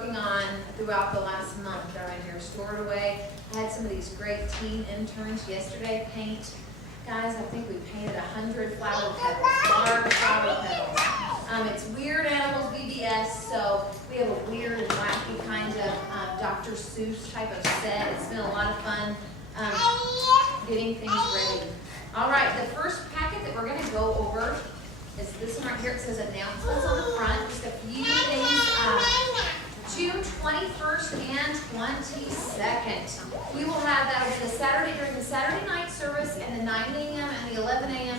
working on throughout the last month are in here, stored away. I had some of these great teen interns yesterday paint. Guys, I think we painted 100 flower petals, large flower petals. It's Weird Animals VBS, so we have a weird and wacky kind of Dr. Seuss type of set. It's been a lot of fun getting things ready. All right, the first packet that we're going to go over is this one right here. It says announcements on the front. Just a few things. June 21st and 22nd. We will have that will be the Saturday during the Saturday night service and the 9 a.m. and the 11 a.m.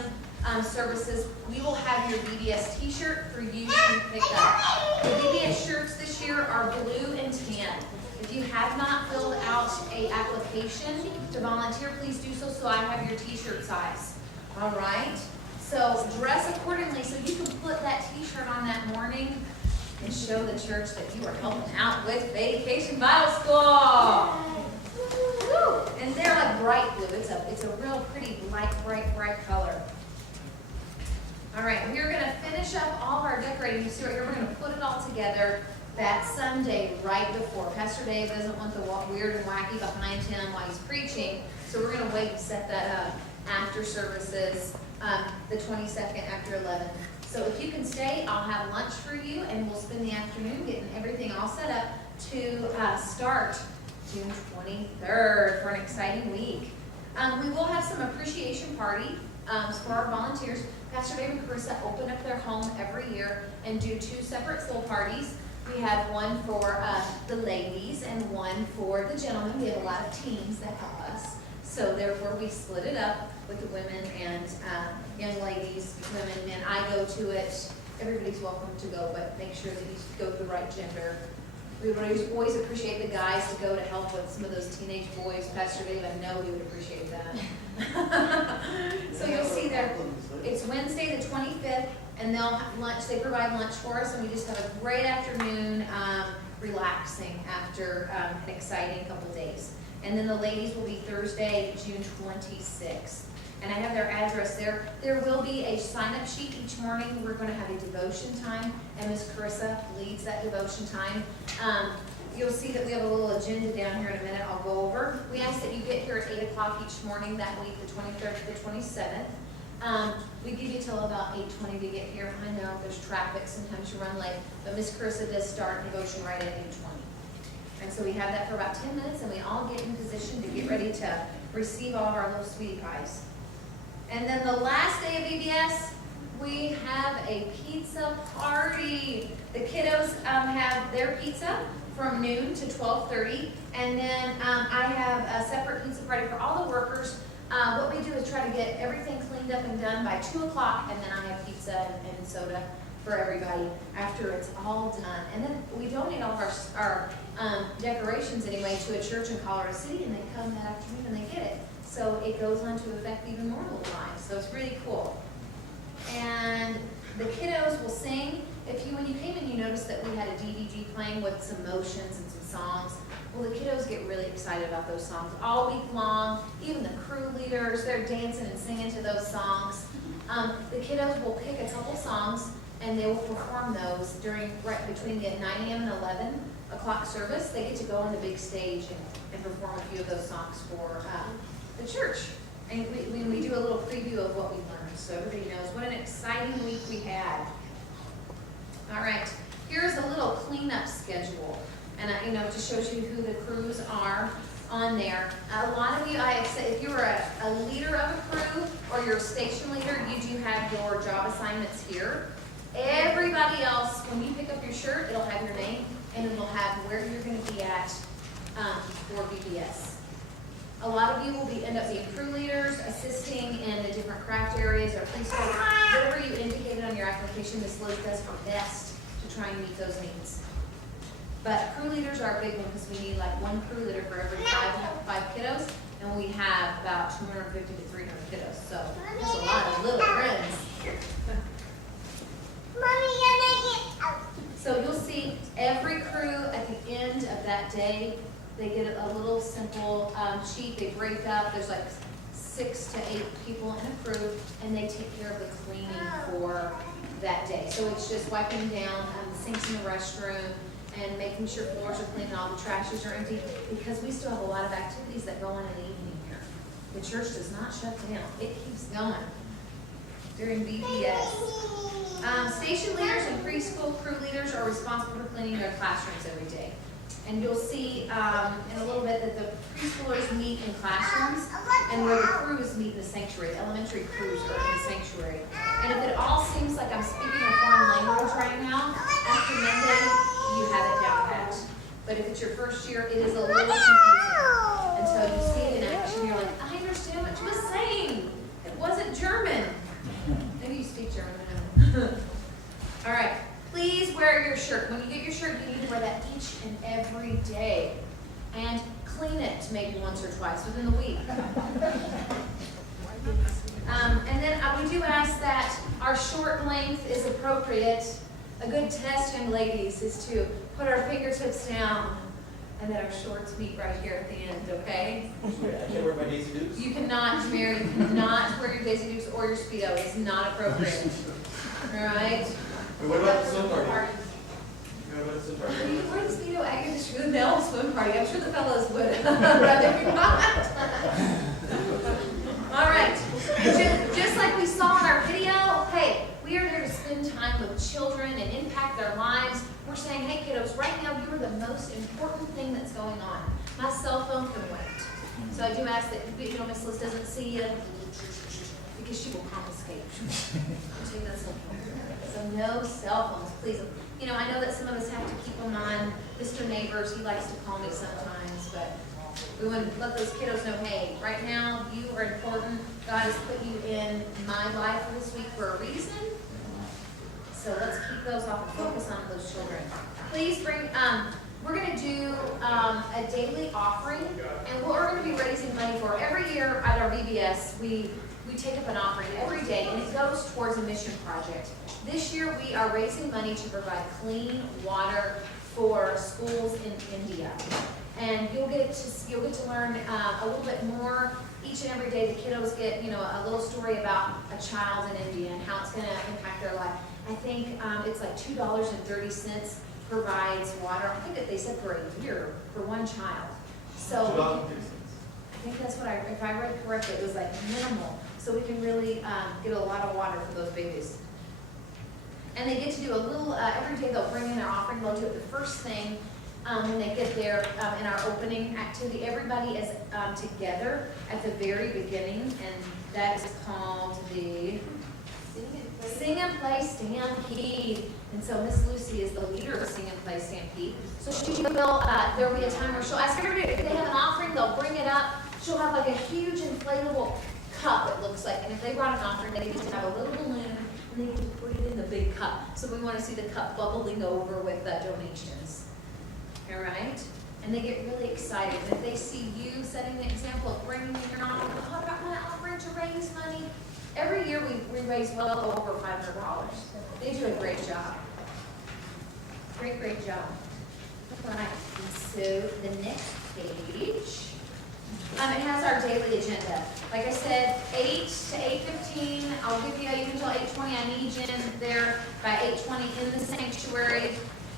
Services. We will have your VBS t-shirt for you to pick up. The VBS shirts this year are blue and tan. If you have not filled out an application to volunteer, please do so I have your t-shirt size. All right? So dress accordingly so you can put that t-shirt on that morning and show the church that you are helping out with Vacation Bible School. Woo! And they're like bright blue. It's a real pretty light, bright color. All right, we're going to finish up all of our decorating. You see right here, we're going to put it all together that Sunday right before. Pastor Dave doesn't want the weird and wacky behind him while he's preaching, so we're going to wait and set that up after services, the 22nd after 11. So if you can stay, I'll have lunch for you, and we'll spend the afternoon getting everything all set up to start June 23rd for an exciting week. We will have some appreciation party for our volunteers. Pastor Dave and Carissa open up their home every year and do 2 separate soul parties. We have one for the ladies and one for the gentlemen. We have a lot of teams that help us. So therefore we split it up with the women and young ladies, women, men. I go to it. Everybody's welcome to go, but make sure that you go to the right gender. We would always appreciate the guys to go to help with some of those teenage boys. Pastor Dave, I know he would appreciate that. So you'll see there, it's Wednesday the 25th, and they'll have lunch. They provide lunch for us, and we just have a great afternoon relaxing after an exciting couple days. And then the ladies will be Thursday, June 26th. And I have their address there. There will be a sign-up sheet each morning. We're going to have a devotion time, and Miss Carissa leads that devotion time. You'll see that we have a little agenda down here in a minute I'll go over. We ask that you get here at 8 o'clock each morning that week, the 23rd to the 27th. We give you till about 8:20 to get here. I know there's traffic, sometimes you run late, but Miss Carissa does start devotion right at 8:20. And so we have that for about 10 minutes, and we all get in position to get ready to receive all of our little sweetie pies. And then the last day of VBS, we have a pizza party. The kiddos have their pizza from noon to 12:30, and then I have a separate pizza party for all the workers. What we do is try to get everything cleaned up and done by 2 o'clock, and then I have pizza and soda for everybody after it's all done. And then we donate all of our decorations anyway to a church in Colorado City, and they come that afternoon and they get it. So it goes on to affect even more little lives. So it's really cool. And the kiddos will sing. When you came in, you noticed that we had a DVD playing with some motions and some songs. Well, the kiddos get really excited about those songs all week long. Even the crew leaders, they're dancing and singing to those songs. The kiddos will pick a couple songs, and they will perform those right between the 9 a.m. and 11 o'clock service. They get to go on the big stage and perform a few of those songs for the church. And we do a little preview of what we learned, so everybody knows what an exciting week we had. All right, here's a little cleanup schedule, and it just shows you who the crews are on there. A lot of you, if you're a leader of a crew or you're a station leader, you do have your job assignments here. Everybody else, when you pick up your shirt, it'll have your name and it'll have where you're going to be at for VBS. A lot of you will end up being crew leaders, assisting in the different craft areas or preschool. Whatever you indicated on your application, Ms. Liz does her best to try and meet those needs. But crew leaders are a big one because we need like one crew leader for every five kiddos, and we have about 250 to 300 kiddos. So that's a lot of little friends. So you'll see every crew at the end of that day, they get a little simple sheet. They break up. There's like 6 to 8 people in a crew, and they take care of the cleaning for that day. So it's just wiping down the sinks in the restroom and making sure floors are clean and all the trashes are empty, because we still have a lot of activities that go on in the evening here. The church does not shut down. It keeps going during VBS. Station leaders and preschool crew leaders are responsible for cleaning their classrooms every day. And you'll see in a little bit that the preschoolers meet in classrooms, and where the crews meet in the sanctuary. Elementary crews are in the sanctuary. And if it all seems like I'm speaking a foreign language right now, after Monday, you have it down pat. But if it's your first year, it is a little confusing until you see it in action. You're like, I understand what you were saying. It wasn't German. Maybe you speak German. All right. Please wear your shirt. When you get your shirt, you need to wear that each and every day. And clean it maybe once or twice within the week. And then we do ask that our short length is appropriate. A good test, young ladies, is to put our fingertips down and that our shorts meet right here at the end, okay? I can't wear my Daisy Dukes? You cannot, Mary, you cannot wear your Daisy Dukes or your Speedo. It's not appropriate. All right? Wait, what about the swim party? What about the swim party? You wear the Speedo at your Nell swim party. I'm sure the fellows would rather not. All right. Just like we saw in our video, hey, we are there to spend time with children and impact their lives. We're saying, hey, kiddos, right now you are the most important thing that's going on. My cell phone can wait. So I do ask that Miss Liz doesn't see you because she will confiscate. She'll take that cell phone. So no cell phones, please. I know that some of us have to keep them on. Mr. Neighbors, he likes to call me sometimes, but we want to let those kiddos know, hey, right now you are important. God has put you in my life this week for a reason. So let's keep those off and focus on those children. Please bring, we're going to do a daily offering, and what we're going to be raising money for every year at our VBS, we take up an offering every day, and it goes towards a mission project. This year, we are raising money to provide clean water for schools in India. And you'll get to learn a little bit more each and every day. The kiddos get, a little story about a child in India and how it's going to impact their life. I think it's like $2.30 provides water. I think that they said for a year for one child. So I think that's what if I read correctly, it was like minimal. So we can really get a lot of water for those babies. And they get to do a little, every day they'll bring in their offering. They'll do it the first thing when they get there in our opening activity. Everybody is together at the very beginning, and that is called the Sing and Play Stampede. And so Miss Lucy is the leader of Sing and Play Stampede. So she will, there will be a time where she'll ask everybody if they have an offering, they'll bring it up. She'll have like a huge inflatable cup, it looks like. And if they brought an offering, they need to have a little balloon, and they need to put it in the big cup. So we want to see the cup bubbling over with donations. All right? And they get really excited. And if they see you setting the example of bringing in your offering, oh, I got my offering to raise money. Every year we raise well over $500. They do a great job. Great job. All right, so the next page, it has our daily agenda. Like I said, 8 to 8:15, I'll give you until 8:20. I need you in there by 8:20 in the sanctuary.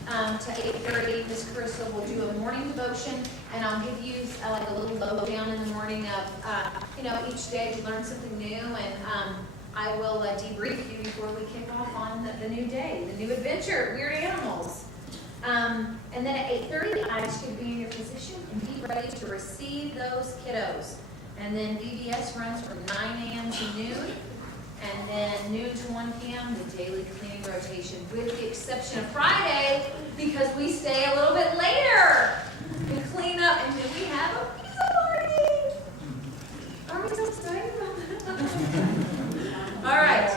To 8:30, Miss Carissa will do a morning devotion, and I'll give you like a little lowdown in the morning of, each day to learn something new, and I will debrief you before we kick off on the new day, the new adventure, Weird Animals. And then at 8:30, I ask you to be in your position and be ready to receive those kiddos. And then VBS runs from 9 a.m. to noon. And then noon to 1 p.m., the daily cleaning rotation, with the exception of Friday, because we stay a little bit later to clean up, and then we have a pizza party. Are we so excited about that? All right.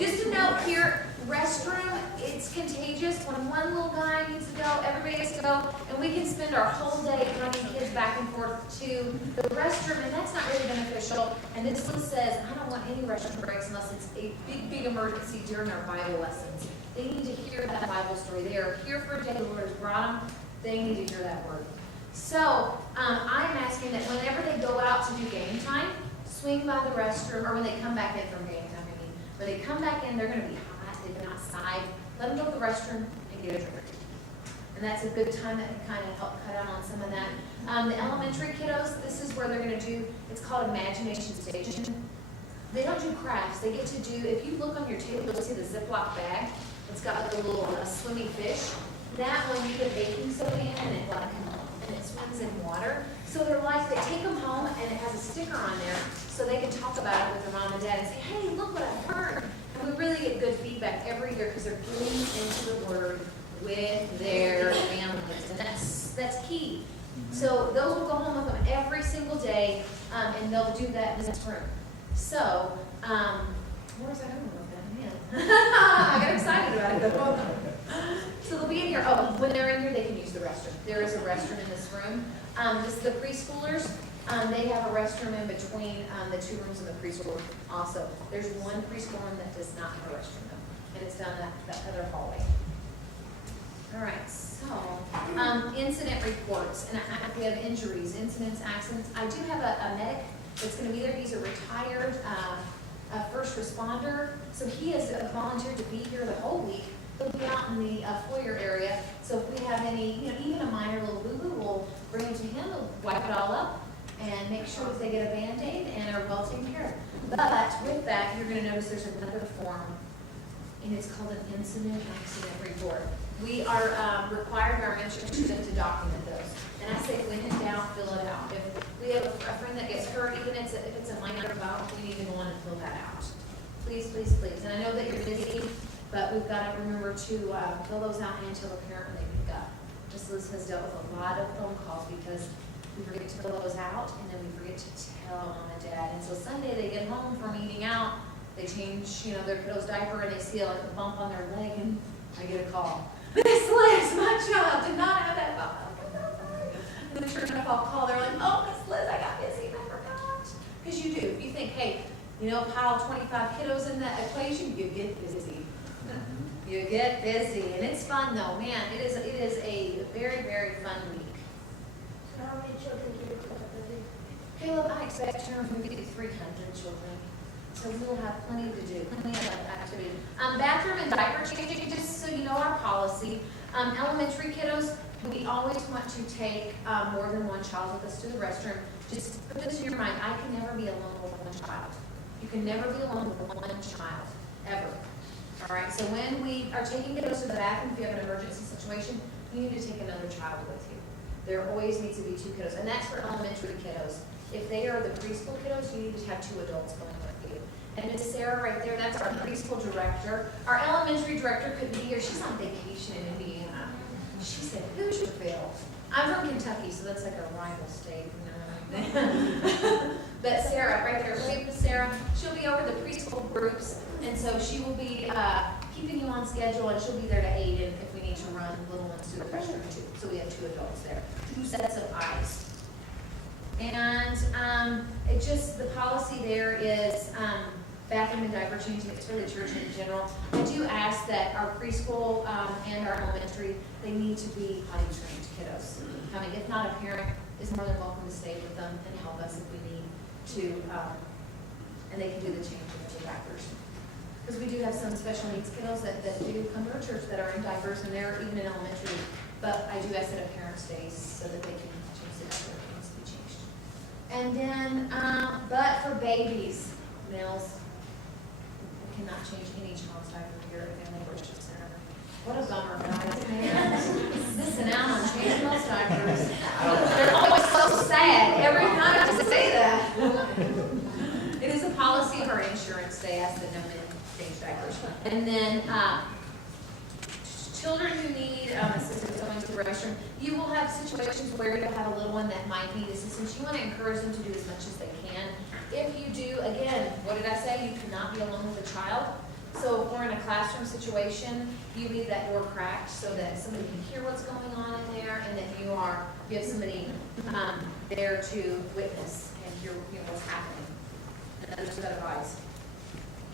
Just a note here, restroom, it's contagious. When one little guy needs to go, everybody has to go, and we can spend our whole day running kids back and forth to the restroom, and that's not really beneficial. And this list says, I don't want any restroom breaks unless it's a big emergency during our Bible lessons. They need to hear that Bible story. They are here for a day the Lord has brought them. They need to hear that word. So I'm asking that whenever they go out to do game time, swing by the restroom, or when they come back in from game time, when they come back in, they're going to be hot. They've been outside. Let them go to the restroom and get a drink. And that's a good time that can kind of help cut out on some of that. The elementary kiddos, this is where they're gonna do, it's called Imagination Station. They don't do crafts, they get to do, if you look on your table, you'll see the Ziploc bag. It's got like a little swimming fish. That one you put baking soda in and it swims in water. So they're like, they take them home and it has a sticker on there so they can talk about it with their mom and dad and say, hey, look what I've learned. And we really get good feedback every year because they're getting into the word with their families, and that's key. So those will go home with them every single day, and they'll do that in this room. So, where was I going with that? Man, I got excited about it. So they'll be in here. Oh, when they're in here, they can use the restroom. There is a restroom in this room. This is the preschoolers. They have a restroom in between the two rooms in the preschool also. There's one preschool room that does not have a restroom though, and it's down that other hallway. All right, so incident reports, and we have injuries, incidents, accidents. I do have a medic that's going to be there. He's a retired first responder, so he has volunteered to be here the whole week. He'll be out in the foyer area, so if we have any, even a minor little boo-boo, we'll bring him to him, we'll wipe it all up, and make sure that they get a Band-Aid and are well taken care of. But with that, you're going to notice there's another form, and it's called an incident accident report. We are required our administration to document those. And I say, when in doubt, fill it out. If we have a friend that gets hurt, even if it's a minor bout, we need to go on and fill that out. Please, please, please. And I know that you're busy, but we've got to remember to fill those out and tell the parent when they pick up. Miss Liz has dealt with a lot of phone calls because we forget to fill those out, and then we forget to tell mom and dad. And so Sunday they get home from eating out, they change, their kiddo's diaper, and they see like a bump on their leg, and I get a call. Miss Liz, my child did not have that bump. And then sure enough, I'll call. They're like, oh, Miss Liz, I got busy and I forgot. Because you do. If you think, hey, pile 25 kiddos in that equation, you get busy. You get busy, and it's fun though, man. It is a very, very fun week. How many children do you expect to be? Caleb, I expect to maybe 300 children. So we'll have plenty to do, plenty of activity. Bathroom and diaper changing, just so you know our policy. Elementary kiddos, we always want to take more than one child with us to the restroom. Just put this in your mind, I can never be alone with one child. You can never be alone with one child, ever. All right, so when we are taking kiddos to the bathroom, if you have an emergency situation, you need to take another child with you. There always needs to be 2 kiddos, and that's for elementary kiddos. If they are the preschool kiddos, you need to have 2 adults going with you. And Miss Sarah right there, that's our preschool director. Our elementary director couldn't be here. She's on vacation in Indiana. She said, Hoosier. I'm from Kentucky, so that's like a rival state. But Sarah, right there, wave to Sarah. She'll be over the preschool groups, and so she will be keeping you on schedule, and she'll be there to aid if we need to run little ones to the restroom too. So we have 2 adults there, 2 sets of eyes. And the policy there is bathroom and diaper changing. It's for the church in general. I do ask that our preschool and our elementary, they need to be potty trained kiddos. If not, a parent is more than welcome to stay with them and help us if we need to, and they can do the changing of the diapers. Because we do have some special needs kiddos that do come to our church that are in diapers, and they're even in elementary. But I do ask that a parent stays so that they can change the diaper if it needs to be changed. And then, but for babies, males, we cannot change any child's diaper here at Family Worship Center. What a bummer, guys, man. Missing out on changing those diapers. They're always so sad every time to say that. It is a policy of our insurance. They ask that no men change diapers. And then children who need assistance going to the restroom, you will have situations where you'll have a little one that might need assistance. You want to encourage them to do as much as they can. If you do, again, what did I say? You cannot be alone with a child. So if we're in a classroom situation, you leave that door cracked so that somebody can hear what's going on in there, and that you have somebody there to witness and hear what's happening. Another set of eyes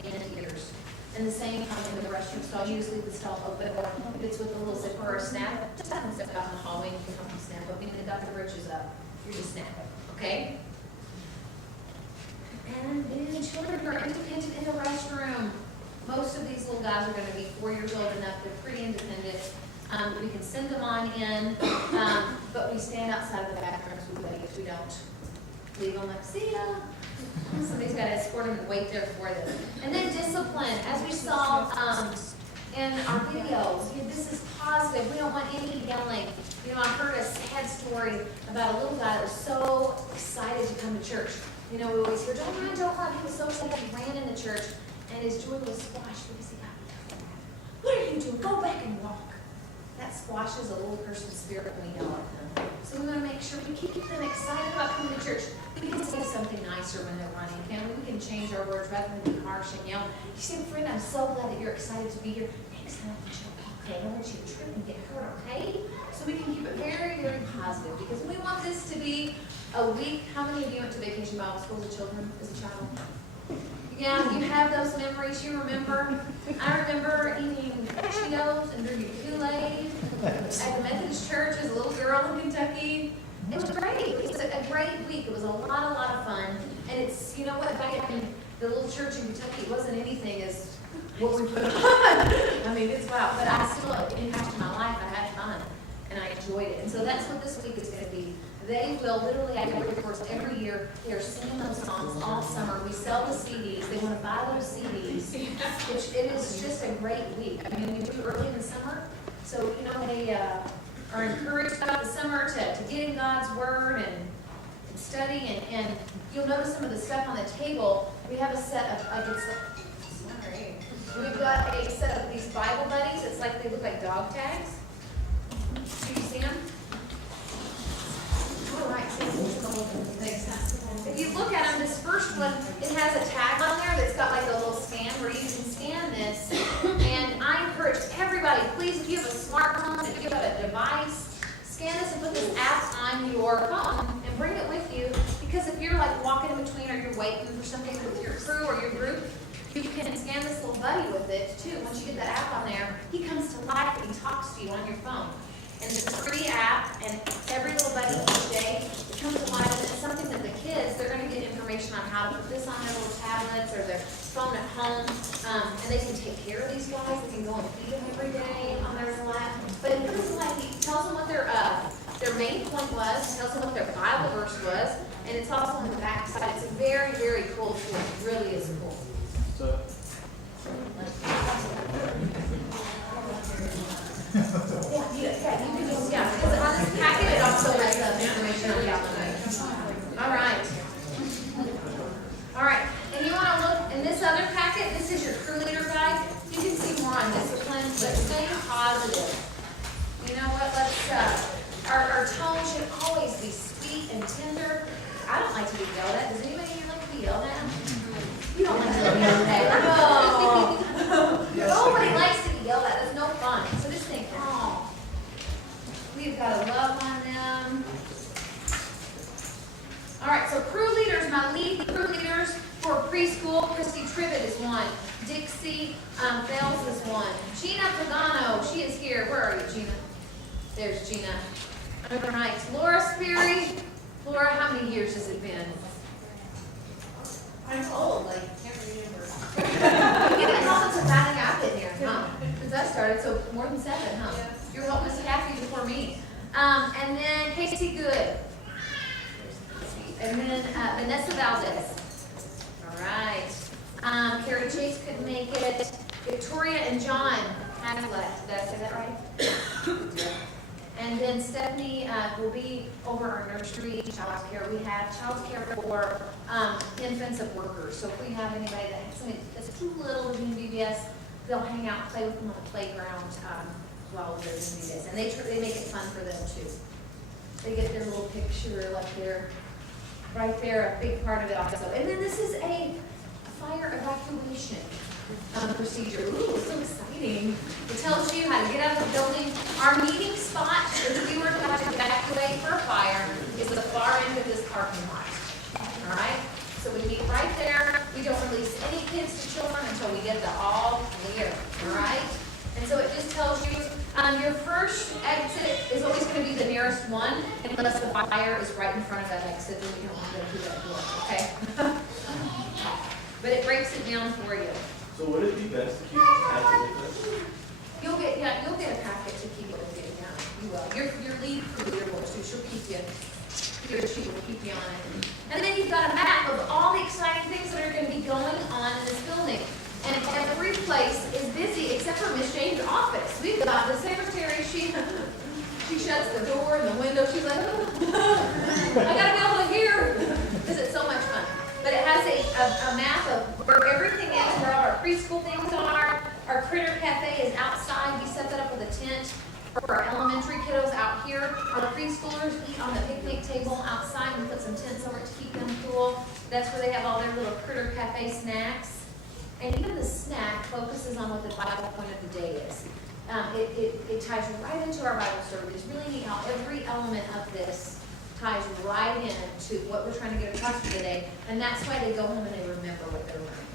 and ears. And the same in the restroom stall. You just leave the stall open, or if it's with a little zipper or a snap, just have them step out in the hallway and you can help them snap open. If Dr. Rich is up, you're just snapping, okay? And then children who are independent in the restroom. Most of these little guys are going to be 4 years old and up. They're pretty independent. We can send them on in, but we stand outside of the bathrooms with buddies. We don't leave them like, see ya. Somebody's got to escort them and wait there for them. And then discipline, as we saw in our videos, this is positive. We don't want any yelling. You know, I heard a sad story about a little guy that was so excited to come to church. You know, we always hear, don't run, don't run. He was so excited he ran into church, and his joy was squashed because he got yelled at. What are you doing? Go back and walk. That squashes a little person's spirit when we yell at them. So we want to make sure we keep them excited about coming to church. We can say something nicer when they're running, can't we? We can change our words rather than be harsh and yell. You say, friend, I'm so glad that you're excited to be here. Next time I want you to walk. I don't want you to trip and get hurt, okay? So we can keep it very, very positive because we want this to be a week. How many of you went to vacation Bible school as a children, as a child? Yeah, you have those memories, you remember. I remember eating Cheetos and drinking Kool-Aid at the Methodist church as a little girl in Kentucky. It was great. It was a great week. It was a lot of fun. And it's, you know what, back in the little church in Kentucky, it wasn't anything as what we put on. I mean, it's wow. But I still, it impacted my life. I had fun. And I enjoyed it. And so that's what this week is going to be. They will literally, I get reports every year, they're singing those songs all summer. We sell the CDs. They want to buy those CDs. Which it is just a great week. I mean, we do early in the summer. So, you know, they are encouraged about the summer to get in God's Word and study. And you'll notice some of the stuff on the table. We have a set of, sorry. We've got a set of these Bible buddies. It's like, they look like dog tags. Do you see them? All right, if you look at them, this first one, it has a tag on there that's got like a little scan where you can scan this. And I encourage everybody, please, if you have a smartphone, if you have a device, scan this and put this app on your phone and bring it with you. Because if you're like walking in between or you're waiting for something with your crew or your group, you can scan this little buddy with it too. Once you get that app on there, he comes to life and he talks to you on your phone. And it's a free app, and every little buddy each day comes to life, and it's something that the kids, they're going to get information on how to put this on their little tablets or their phone at home, and they can take care of these guys. They can go and feed them every day on their little app. But it comes to life, he tells them what their main point was, tells them what their Bible verse was, and it's also on the back side. It's a very, very cool tool. It really is cool. So, Because on this packet, it also has the information on the outside. All right. And you want to look in this other packet, this is your crew leader guide. You can see more on discipline, but stay positive. You know what, our tone should always be sweet and tender. I don't like to be yelled at. Does anybody here like to be yelled at? You don't like to be yelled at. No. Nobody likes to be yelled at. That's no fun. So just think, oh, we've got to love on them. All right, so crew leaders, my lead crew leaders for preschool, Christy Tribbett is one. Dixie Bales is one. Gina Pagano, she is here. Where are you, Gina? There's Gina. All right, Laura Sperry. Laura, how many years has it been? I'm old, I can't remember. You didn't help us with that. I've been here, huh? Since I started, so more than 7, huh? Yeah. You were helping Miss Kathy before me. And then Casey Good. And then Vanessa Valdez. All right. Carrie Chase couldn't make it. Victoria and John Haslett. Did I say that right? And then Stephanie will be over our nursery child care. We have child care for infants of workers. So if we have anybody that's too little to be in VBS, they'll hang out and play with them on the playground while they're in VBS. And they make it fun for them too. They get their little picture like they're right there, a big part of it also. And then this is a fire evacuation procedure. Ooh, so exciting. It tells you how to get out of the building. Our meeting spot, if we were to have to evacuate for a fire, is at the far end of this parking lot. All right? So we meet right there. We don't release any kids to children until we get the all clear. All right? And so it just tells you your first exit is always going to be the nearest one, unless the fire is right in front of that exit, then you don't want to go through that door, okay? But it breaks it down for you. so would it be best to keep the packet with us? You'll get a packet to keep it with you. Yeah, you will. Your lead crew leader will too. She'll keep you. He or she will keep you on it. And then you've got a map of all the exciting things that are going to be going on in this building. And every place is busy except for Miss Jane's office. We've got the secretary. She shuts the door and the window. She's like, I gotta be able to hear. Because it's so much fun. But it has a map of where everything is, where all our preschool things are. Our critter cafe is outside. We set that up with a tent for our elementary kiddos out here. Our preschoolers eat on the picnic table outside. We put some tents over it to keep them cool. That's where they have all their little critter cafe snacks. And even the snack focuses on what the Bible point of the day is. It ties right into our Bible story. It's really neat how every element of this ties right into what we're trying to get across for the day. And that's why they go home and they remember what they're learning.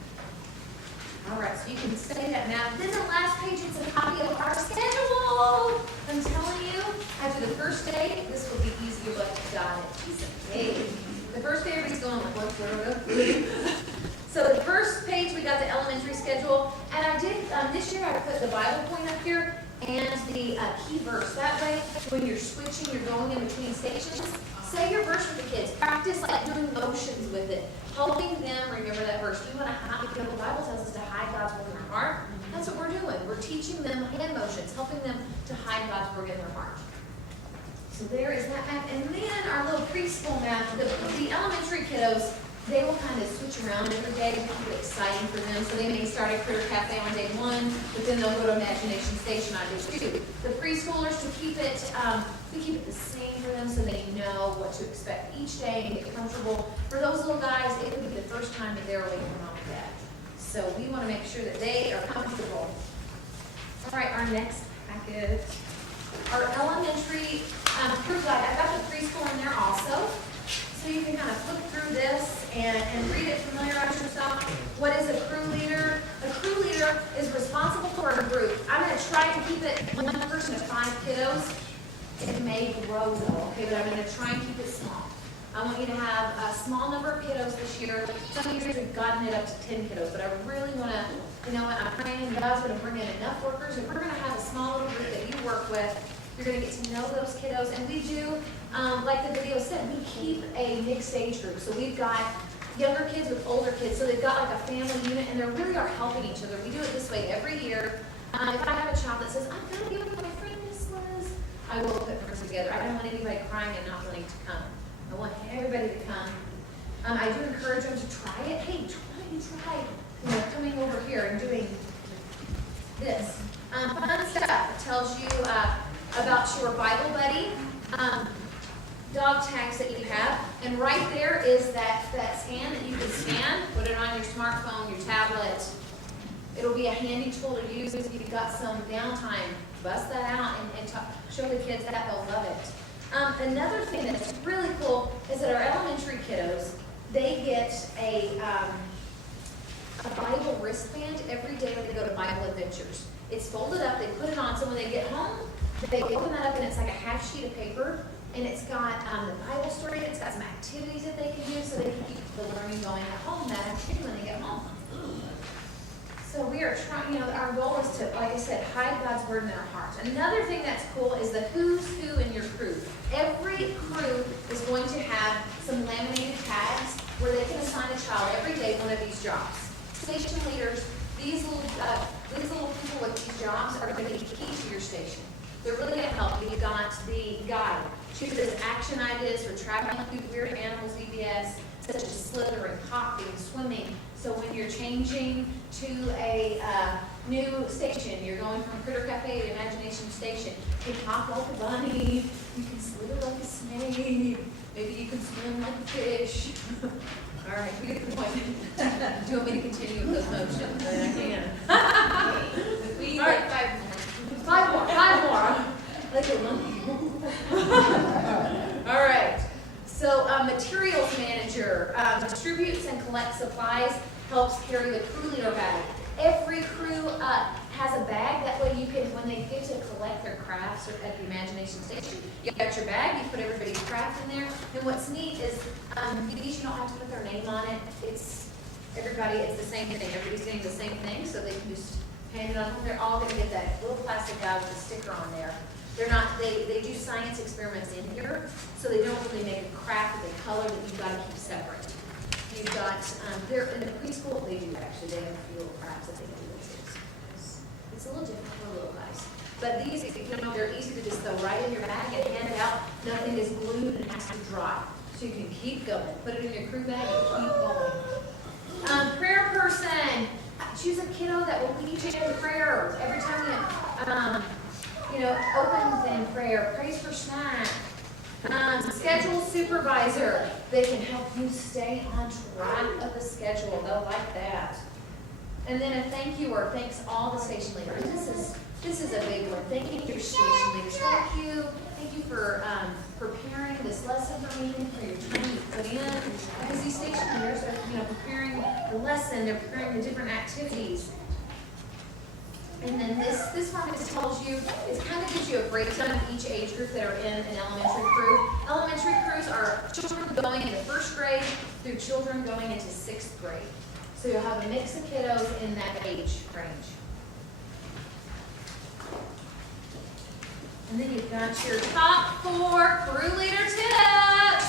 All right, so you can say that now. Then the last page is a copy of our schedule. I'm telling you, after the first day, this will be easy. You're like, got it. She's like, hey. The first day, everybody's going like, what? So the first page, we got the elementary schedule. And I did, this year, I put the Bible point up here and the key verse. That way, when you're switching, you're going in between stations, say your verse with the kids. Practice like doing motions with it, helping them remember that verse. We want to have, because the Bible tells us to hide God's word in our heart. That's what we're doing. We're teaching them hand motions, helping them to hide God's word in their heart. So there is that map. And then our little preschool map, the elementary kiddos, they will kind of switch around every day to keep it exciting for them. So they may start at Critter Cafe on day 1, but then they'll go to Imagination Station on day 2. The preschoolers, we keep it the same for them so they know what to expect each day and get comfortable. For those little guys, it would be the first time that they're away from mom and dad. So we want to make sure that they are comfortable. All right, our next packet, our elementary crew guide. I've got the preschool in there also. So you can kind of flip through this and read it, familiarize yourself. What is a crew leader? A crew leader is responsible for a group. I'm going to try to keep it 1 person to 5 kiddos. It may grow though, okay, but I'm going to try and keep it small. I want you to have a small number of kiddos this year. Some years we've gotten it up to 10 kiddos, but I really want to, you know what, I'm praying God's going to bring in enough workers, and we're going to have a small little group that you work with. You're going to get to know those kiddos, and we do, like the video said, we keep a mixed age group. So we've got younger kids with older kids, so they've got like a family unit, and they really are helping each other. We do it this way every year. If I have a child that says, I'm going to be with my friend Miss Liz, I will put friends together. I don't want anybody crying and not wanting to come. I want everybody to come. I do encourage them to try it. Hey, try coming over here and doing this. Fun stuff. It tells you about your Bible buddy, dog tags that you have, and right there is that scan that you can scan, put it on your smartphone, your tablet. It'll be a handy tool to use if you've got some downtime. Bust that out and show the kids that. They'll love it. Another thing that's really cool is that our elementary kiddos, they get a Bible wristband every day when they go to Bible Adventures. It's folded up, they put it on, so when they get home, they open that up and it's like a half sheet of paper, and it's got the Bible story, it's got some activities that they can do so they can keep the learning going at home, that activity when they get home. So we are trying, our goal is to, like I said, hide God's word in our hearts. Another thing that's cool is the who's who in your crew. Every crew is going to have some laminated tags where they can assign a child every day one of these jobs. Station leaders, these little people with these jobs are going to be key to your station. They're really going to help. You've got the guide. Chooses action ideas for traveling through weird animals, VBS, such as slithering, hopping, swimming. So when you're changing to a new station, you're going from Critter Cafe to Imagination Station, you can hop like a bunny, you can slither like a snake, maybe you can swim like a fish. All right, we get the point. Do you want me to continue with those motions? I can. We need like 5 more. 5 more. Like a monkey. All right. So materials manager distributes and collects supplies, helps carry the crew leader bag. Every crew has a bag. That way you can, when they get to collect their crafts or at the Imagination Station, you got your bag, you put everybody's craft in there. And what's neat is you don't have to put their name on it. It's the same thing. Everybody's getting the same thing, so they can just painted on, they're all gonna get that little plastic guy with a sticker on there. They're not, they do science experiments in here, so they don't really make a craft with a color that you've gotta keep separate. You've got, they're in the preschool, they do actually, they have a few little crafts that they do with it. It's a little different for little guys. But these, they're easy to just throw right in your bag and hand it out. Nothing is glued and has to dry. So you can keep going. Put it in your crew bag and keep going. Prayer person. Choose a kiddo that will lead you in prayer. Every time you opens in prayer, prays for snack. Schedule supervisor. They can help you stay on track of the schedule. They'll like that. And then a thank you or thanks all the station leaders. This is a big one. Thank you to your station leaders. Thank you. Thank you for preparing this lesson for me, for your time you put in. Because these station leaders are preparing the lesson, they're preparing the different activities. And then this one just tells you, it kind of gives you a breakdown of each age group that are in an elementary crew. Elementary crews are children going into first grade through children going into sixth grade. So you'll have a mix of kiddos in that age range. And then you've got your top 4 crew leader tips.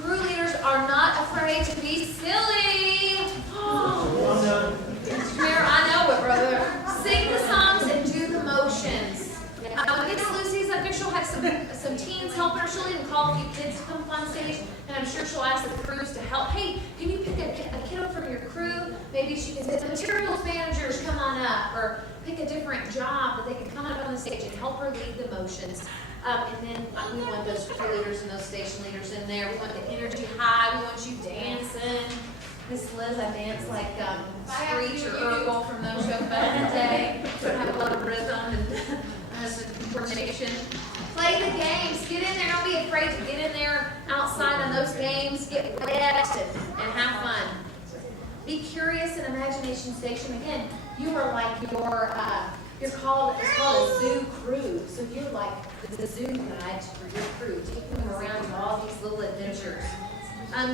Crew leaders are not afraid to be silly. Mayor, I know it, brother. Sing the songs and do the motions. Miss Lucy's up there. She'll have some teens helping her. She'll even call a few kids to come up on stage, and I'm sure she'll ask the crews to help. Hey, can you pick a kiddo from your crew? Maybe she can say, the materials managers, come on up, or pick a different job that they can come up on the stage and help her lead the motions. And then we want those crew leaders and those station leaders in there. We want the energy high. We want you dancing. Miss Liz, I dance like Screech or Urkel from those shows back in the day. So I have a lot of rhythm and coordination. Play the games. Get in there. Don't be afraid to get in there outside on those games. Get wet and have fun. Be curious and imagination station. Again, you are like it's called a zoo crew. So you're like the zoo guide for your crew, taking them around to all these little adventures.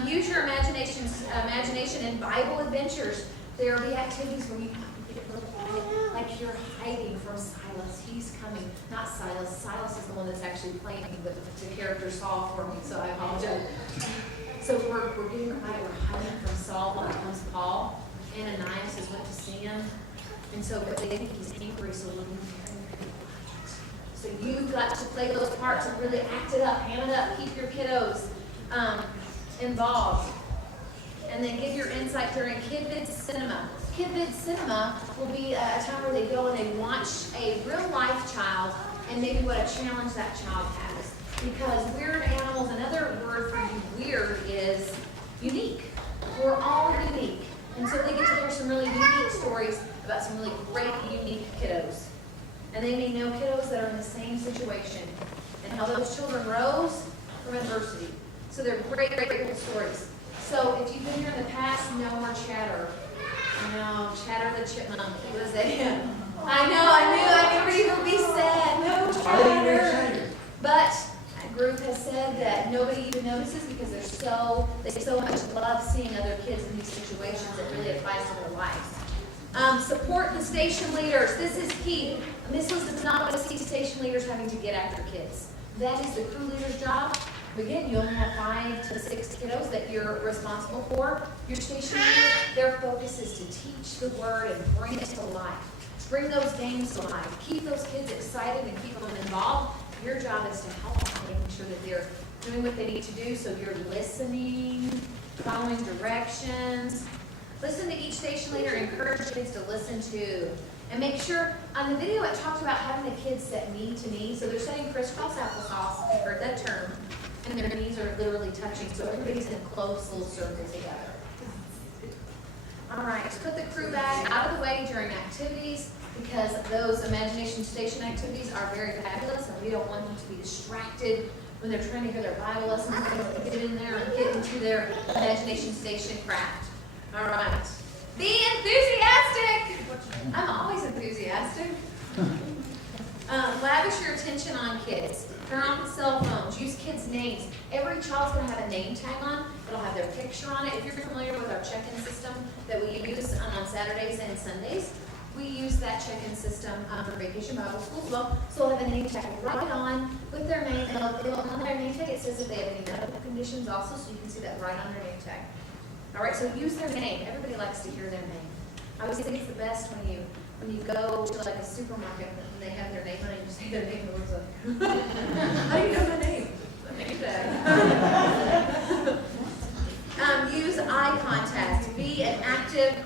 Use your imagination in Bible adventures. There will be activities where you get a little quiet, like you're hiding from Silas. He's coming. Not Silas. Silas is the one that's actually playing, but the character Saul for me, so I apologize. So we're getting quiet. We're hiding from Saul. When comes Paul. Ananias has went to see him. And so, but they think he's angry, so we're being very, very quiet. So you've got to play those parts and really act it up, ham it up, keep your kiddos involved. And then give your insight during KidVid Cinema. KidVid Cinema will be a time where they go and they watch a real life child and maybe what a challenge that child has. Because weird animals, another word for weird is unique. We're all unique. And so they get to hear some really unique stories about some really great, unique kiddos. And they may know kiddos that are in the same situation and how those children rose from adversity. So they're great, great, great stories. So if you've been here in the past, no more Chatter. No, Chatter the Chipmunk. He was a, I knew it would be sad. No Chatter. But that group has said that nobody even notices because they so much love seeing other kids in these situations that really applies to their lives. Support the station leaders. This is key. Miss Liz does not want to see station leaders having to get after kids. That is the crew leader's job. Again, you only have 5 to 6 kiddos that you're responsible for. Your station leader, their focus is to teach the word and bring it to life. Bring those games to life. Keep those kids excited and keep them involved. Your job is to help them, making sure that they're doing what they need to do. So you're listening, following directions. Listen to each station leader, encourage kids to listen to. And make sure, on the video it talks about having the kids set knee to knee. So they're setting crisscross applesauce, you've heard that term. And their knees are literally touching, so everybody's in a close little circle together. All right, put the crew bag out of the way during activities because those imagination station activities are very fabulous and we don't want them to be distracted when they're trying to hear their Bible lessons. They want to get in there and get into their imagination station craft. All right. Be enthusiastic. I'm always enthusiastic. Lavish your attention on kids. Turn off the cell phones. Use kids' names. Every child's going to have a name tag on. It'll have their picture on it. If you're familiar with our check-in system that we use on Saturdays and Sundays, we use that check-in system for Vacation Bible School as well. So they'll have a name tag right on with their name, and on their name tag it says if they have any medical conditions also, so you can see that right on their name tag. All right, so use their name. Everybody likes to hear their name. I always think it's the best when you go to like a supermarket and they have their name on it, and you say their name, and the like, how do you know my name? The name tag. Use eye contact. Be an active,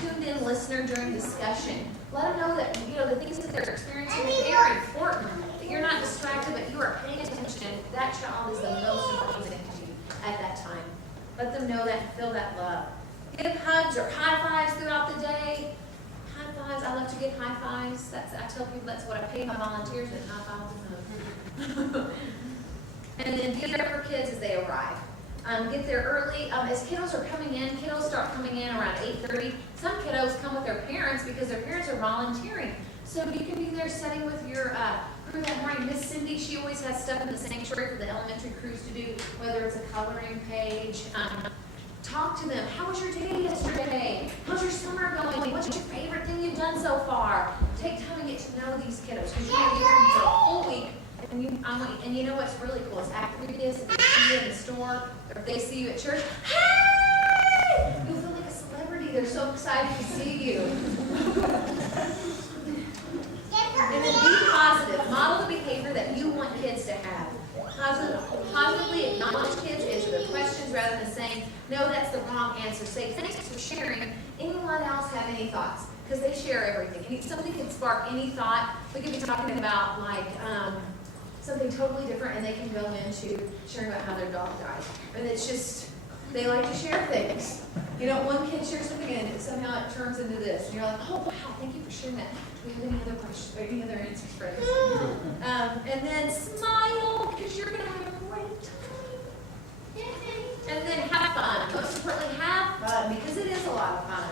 tuned-in listener during discussion. Let them know that the things that they're experiencing are very important. That you're not distracted, but you are paying attention. That child is the most important thing to you at that time. Let them know that and feel that love. Give hugs or high fives throughout the day. High fives. I love to give high fives. I tell people that's what I pay my volunteers with, high fives and hugs. And then be there for kids as they arrive. Get there early. As kiddos are coming in, kiddos start coming in around 8:30. Some kiddos come with their parents because their parents are volunteering. So you can be there sitting with your crew that morning. Miss Cindy, she always has stuff in the sanctuary for the elementary crews to do, whether it's a coloring page. Talk to them. How was your day yesterday? How's your summer going? What's your favorite thing you've done so far? Take time and get to know these kiddos because you're going to be with them for a whole week. And you know what's really cool is after VBS, if they see you in the store or if they see you at church, hey! You'll feel like a celebrity. They're so excited to see you. And then be positive. Model the behavior that you want kids to have. Positively acknowledge kids, answer their questions rather than saying, no, that's the wrong answer. Say, thanks for sharing. Anyone else have any thoughts? Because they share everything. Something can spark any thought. We could be talking about something totally different, and they can go into sharing about how their dog died. And it's just, they like to share things. One kid shares something and somehow it turns into this. And you're like, oh, wow, thank you for sharing that. Do we have any other questions or any other answers for this? And then smile, because you're going to have a great time. And then have fun. Most importantly, have fun, because it is a lot of fun.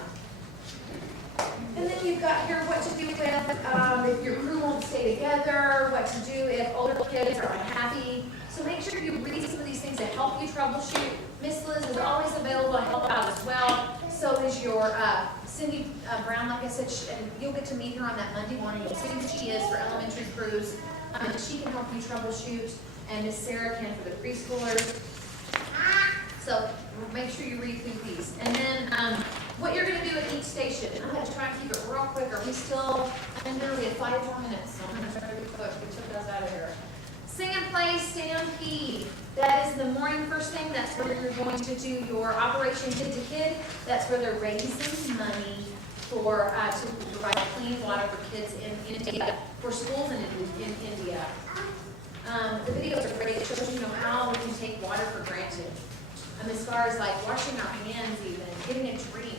And then you've got here what to do with if your crew won't stay together, what to do if older kids are unhappy. So make sure you read some of these things to help you troubleshoot. Miss Liz is always available to help out as well. So is your Cindy Brown, like I said, and you'll get to meet her on that Monday morning. You'll see who she is for elementary crews. And she can help you troubleshoot, and Miss Sarah can for the preschoolers. So make sure you read through these. And then what you're going to do at each station. I'm going to try and keep it real quick. Are we still under? We have 5 more minutes, so I'm going to try to be quick. We took us out of here. Sing and play stampede. That is the morning first thing. That's where you're going to do your Operation Kid to Kid. That's where they're raising money for to provide clean water for kids in India, for schools in India. The videos are great. It shows how we can take water for granted. As far as like washing our hands even, getting a drink.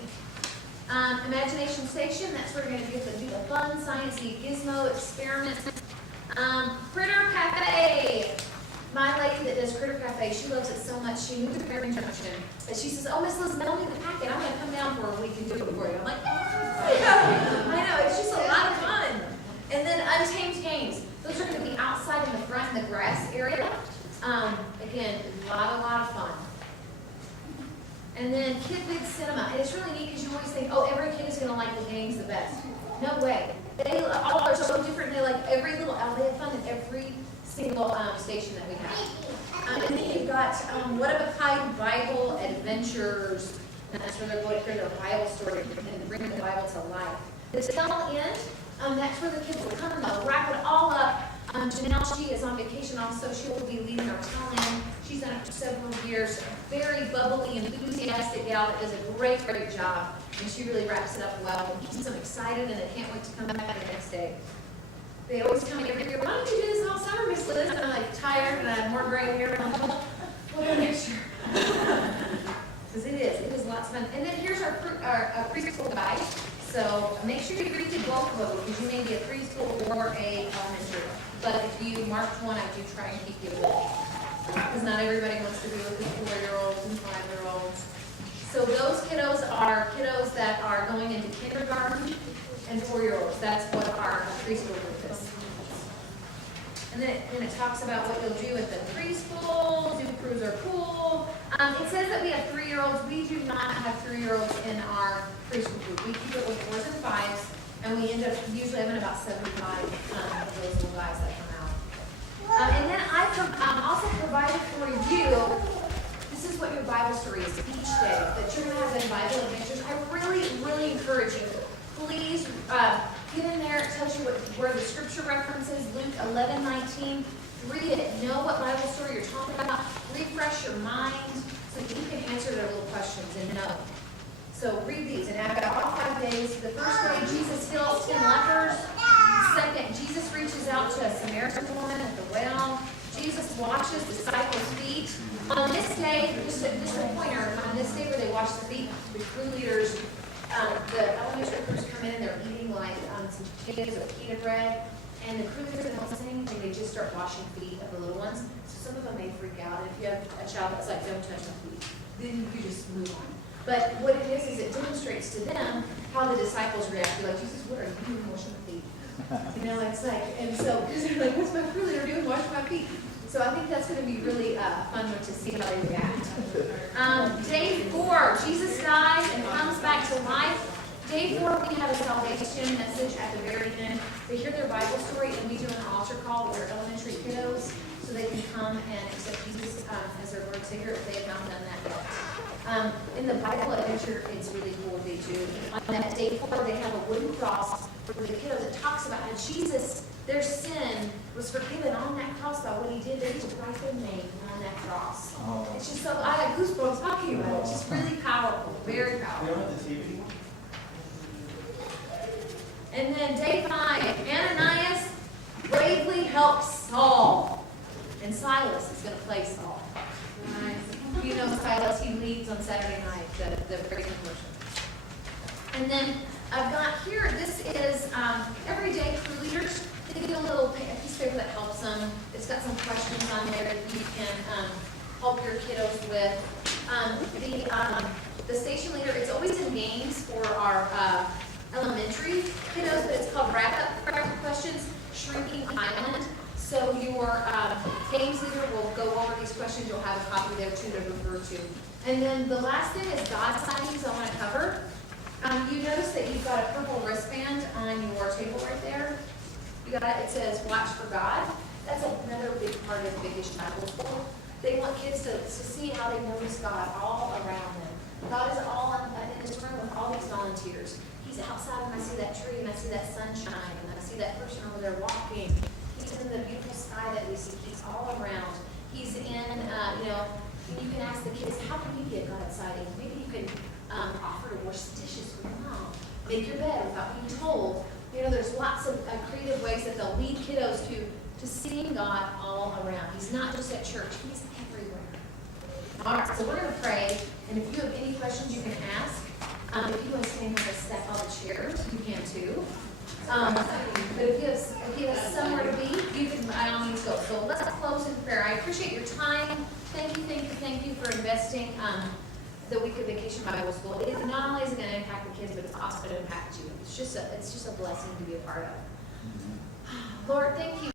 Imagination Station, that's where you're going to do the fun, sciencey gizmo experiment. Critter Cafe. My lady that does Critter Cafe, she loves it so much, she moved to Fairbanks Junction. But she says, oh, Miss Liz, mail me the packet. I'm going to come down for a week and do it for you. I'm like, I know, it's just a lot of fun. And then Untamed Games. Those are going to be outside in the front in the grass area. Again, a lot of fun. And then Kid Big Cinema. And it's really neat because you always think, oh, every kid is going to like the games the best. No way. They all are so different. They like every little, they have fun in every single station that we have. And then you've got What of a Kind Bible Adventures. And that's where they're going to hear their Bible story and bring the Bible to life. The tail end, that's where the kids will come and they'll wrap it all up. Janelle, she is on vacation also. She will be leading our tell-in. She's done it for several years. Very bubbly, enthusiastic gal that does a great job. And she really wraps it up well. And keeps them excited and they can't wait to come back the next day. They always tell me every year, why don't you do this all summer, Miss Liz? And I'm like tired and I have more gray hair. And I'm like, well, next year. Because it is lots of fun. And then here's our preschool guide. So make sure you read through both of them because you may be a preschool or a elementary. But if you marked one, I do try and keep you with it. Because not everybody wants to be with the 4-year-olds and 5-year-olds. So those kiddos are kiddos that are going into kindergarten and 4-year-olds. That's what our preschool group is. And then it talks about what you'll do at the preschool. Zoo crews are cool. It says that we have 3-year-olds. We do not have 3-year-olds in our preschool group. We keep it with 4s and 5s, and And we end up usually having about 75 of those little guys that come out. And then I'm also provided for you. This is what your Bible story is each day that you're going to have in Bible adventures. I really, really encourage you. Please get in there. It tells you where the scripture reference is, Luke 11:19. Read it. Know what Bible story you're talking about. Refresh your mind so that you can answer their little questions and know. So read these. And I've got all 5 days. The first day, Jesus heals 10 lepers. Second, Jesus reaches out to a Samaritan woman at the well. Jesus washes disciples' feet. On this day, just a pointer, on this day where they wash the feet, the crew leaders, the elementary crews come in and they're eating like some potatoes or pita bread. And the crew leaders don't say anything, they just start washing feet of the little ones. So some of them may freak out. And if you have a child that's like, don't touch my feet, then you just move on. But what it is it demonstrates to them how the disciples react. They're like, Jesus, what are you doing washing my feet? You know, it's like, and so, because they're like, what's my crew leader doing washing my feet? So I think that's going to be really fun to see how they react. Day 4, Jesus dies and comes back to life. Day 4, we have a salvation message at the very end. They hear their Bible story, and we do an altar call with our elementary kiddos so they can come and accept Jesus as their Lord and Savior if they have not done that yet. In the Bible adventure, it's really cool, day 2. On that day 4, they have a wooden cross for the kiddos that talks about how Jesus, their sin was forgiven on that cross by what he did. They just write their name on that cross. Oh. It's just so, I got goosebumps talking about it. It's just really powerful, very They powerful. don't have the TV? And then day 5, Ananias bravely helps Saul. And Silas is going to play Saul. You know Silas, he leads on Saturday night, the praise and worship. And then I've got here, this is everyday crew leaders. They get a little piece of paper that helps them. It's got some questions on there that you can help your kiddos with. The station leader, it's always in games for our elementary kiddos, but it's called wrap-up questions, shrinking island. So your games leader will go over these questions. You'll have a copy there too to refer to. And then the last thing is God sightings I want to cover. You notice that you've got a purple wristband on your table right there. You got it. It says "Watch for God." That's another big part of Big Ish Bible School. They want kids to see how they notice God all around them. God is all in this room with all these volunteers. He's outside, and I see that tree, and I see that sunshine, and I see that person over there walking. He's in the beautiful sky that we see. He's all around. He's in, and you can ask the kids, how can we get God exciting? Maybe you can offer to wash the dishes for your mom. Make your bed without being told. There's lots of creative ways that they'll lead kiddos to seeing God all around. He's not just at church. He's everywhere. All right, so we're going to pray. And if you have any questions, you can ask. If you want to stand up and stack all the chairs, you can too. But if you have somewhere to be, you can by all means go. So let's close in prayer. I appreciate your time. Thank you for investing the week of Vacation Bible School. It not only is it going to impact the kids, but it's also going to impact you. It's just a blessing to be a part of. Lord, thank you.